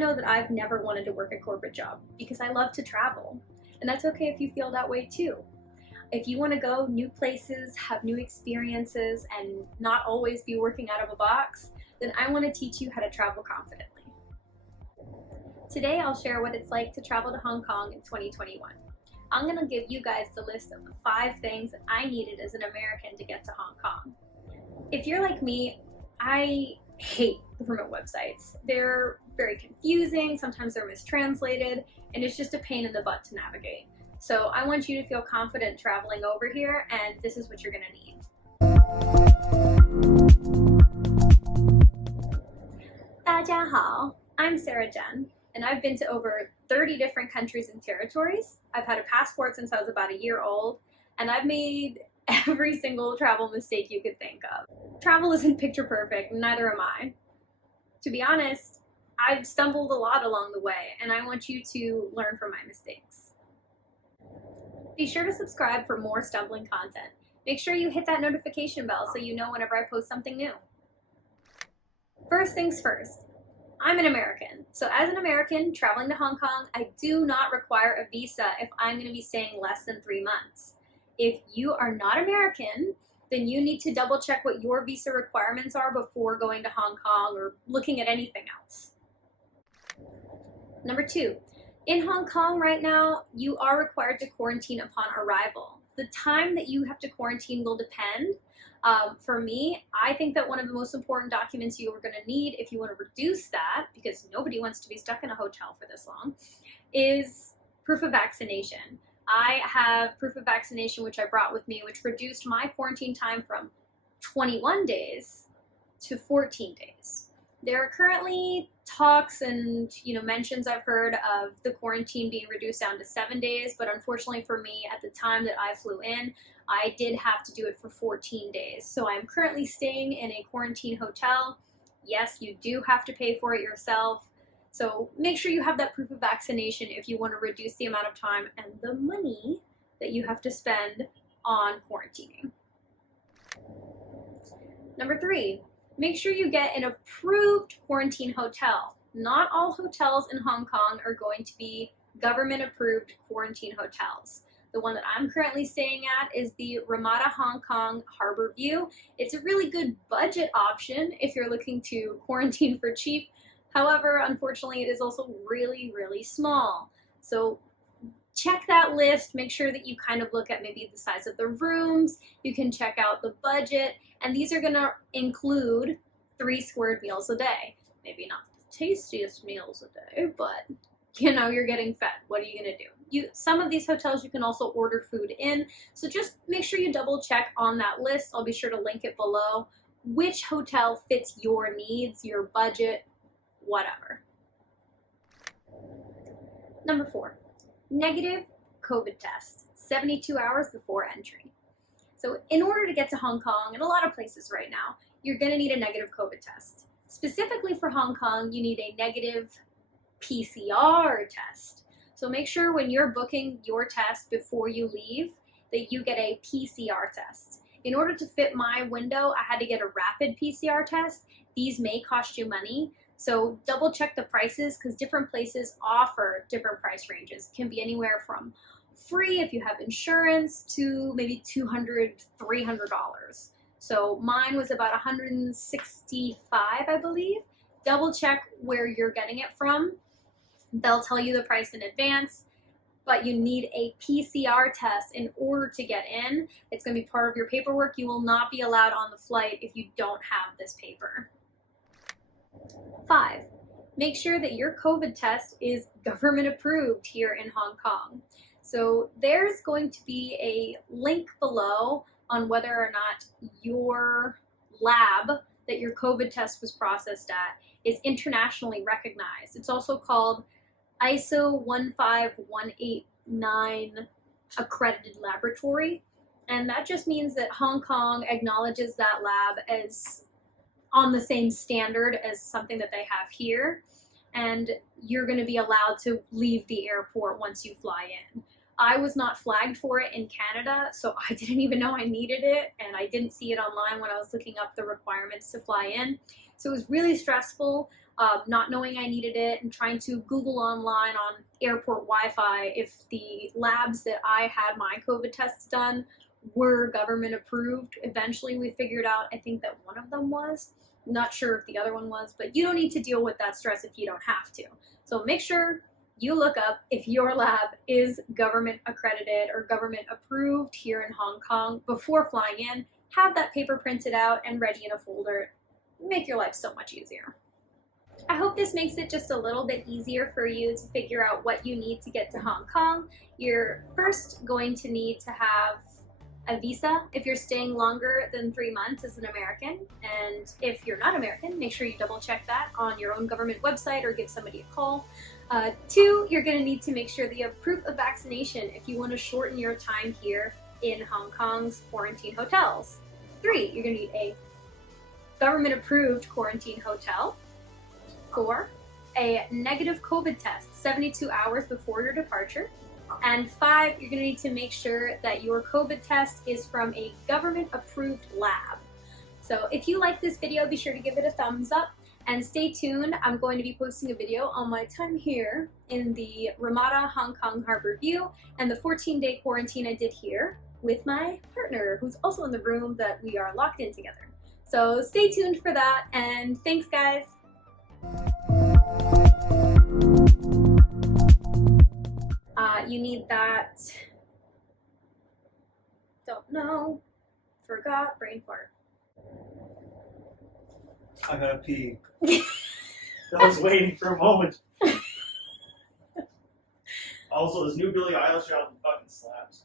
know that I've never wanted to work a corporate job because I love to travel. And that's okay if you feel that way too. If you want to go new places, have new experiences, and not always be working out of a box, then I want to teach you how to travel confidently. Today I'll share what it's like to travel to Hong Kong in 2021. I'm going to give you guys the list of the 5 things that I needed as an American to get to Hong Kong. If you're like me, I hate government websites. They're very confusing, sometimes they're mistranslated, and it's just a pain in the butt to navigate. So I want you to feel confident traveling over here, and this is what you're going to need. I'm Sarah Jenn, and I've been to over 30 different countries and territories. I've had a passport since I was about a year old, and I've made every single travel mistake you could think of. Travel isn't picture perfect, neither am I. To be honest, I've stumbled a lot along the way, and I want you to learn from my mistakes. Be sure to subscribe for more stumbling content. Make sure you hit that notification bell so you know whenever I post something new. First things first, I'm an American. So as an American traveling to Hong Kong, I do not require a visa if I'm going to be staying less than 3 months. If you are not American, then you need to double check what your visa requirements are before going to Hong Kong or looking at anything else. Number 2, in Hong Kong right now, you are required to quarantine upon arrival. The time that you have to quarantine will depend. For me, I think that one of the most important documents you are going to need if you want to reduce that, because nobody wants to be stuck in a hotel for this long, is proof of vaccination. I have proof of vaccination which I brought with me, which reduced my quarantine time from 21 days to 14 days. There are currently talks and mentions I've heard of the quarantine being reduced down to 7 days, but unfortunately for me, at the time that I flew in, I did have to do it for 14 days. So I'm currently staying in a quarantine hotel. Yes, you do have to pay for it yourself. So make sure you have that proof of vaccination if you want to reduce the amount of time and the money that you have to spend on quarantining. Number 3, make sure you get an approved quarantine hotel. Not all hotels in Hong Kong are going to be government approved quarantine hotels. The one that I'm currently staying at is the Ramada Hong Kong Harbor View. It's a really good budget option if you're looking to quarantine for cheap. However, unfortunately, it is also really, really small. So check that list, make sure that you kind of look at maybe the size of the rooms, you can check out the budget, and these are gonna include 3 squared meals a day. Maybe not the tastiest meals a day, but you're getting fed. What are you gonna do? Some of these hotels you can also order food in, so just make sure you double check on that list. I'll be sure to link it below. Which hotel fits your needs, your budget, whatever. Number 4, negative COVID test, 72 hours before entry. So in order to get to Hong Kong, and a lot of places right now, you're going to need a negative COVID test. Specifically for Hong Kong, you need a negative PCR test. So make sure when you're booking your test before you leave that you get a PCR test. In order to fit my window, I had to get a rapid PCR test. These may cost you money. So double check the prices because different places offer different price ranges. It can be anywhere from free if you have insurance to maybe $200, $300. So mine was about $165, I believe. Double check where you're getting it from. They'll tell you the price in advance, but you need a PCR test in order to get in. It's going to be part of your paperwork. You will not be allowed on the flight if you don't have this paper. 5, make sure that your COVID test is government approved here in Hong Kong. So there's going to be a link below on whether or not your lab that your COVID test was processed at is internationally recognized. It's also called ISO 15189 accredited laboratory. And that just means that Hong Kong acknowledges that lab as on the same standard as something that they have here, and you're going to be allowed to leave the airport once you fly in. I was not flagged for it in Canada, so I didn't even know I needed it, and I didn't see it online when I was looking up the requirements to fly in. So it was really stressful. not knowing I needed it and trying to Google online on airport Wi-Fi if the labs that I had my COVID tests done were government approved. Eventually we figured out, I think that one of them was. I'm not sure if the other one was, but you don't need to deal with that stress if you don't have to. So make sure you look up if your lab is government accredited or government approved here in Hong Kong before flying in. Have that paper printed out and ready in a folder. Make your life so much easier. I hope this makes it just a little bit easier for you to figure out what you need to get to Hong Kong. You're first going to need to have a visa if you're staying longer than 3 months as an American, and if you're not American, make sure you double check that on your own government website or give somebody a call. 2, you're going to need to make sure that you have proof of vaccination if you want to shorten your time here in Hong Kong's quarantine hotels. 3, you're going to need a government approved quarantine hotel. 4, a negative COVID test 72 hours before your departure. And 5, you're going to need to make sure that your COVID test is from a government-approved lab. So if you like this video, be sure to give it a thumbs up and stay tuned. I'm going to be posting a video on my time here in the Ramada Hong Kong Harbor View and the 14-day quarantine I did here with my partner, who's also in the room that we are locked in together. So stay tuned for that, and thanks, guys. You need that, don't know, forgot, brain fart. I gotta pee. I was waiting for a moment. Also, this new Billie Eilish album fucking slaps.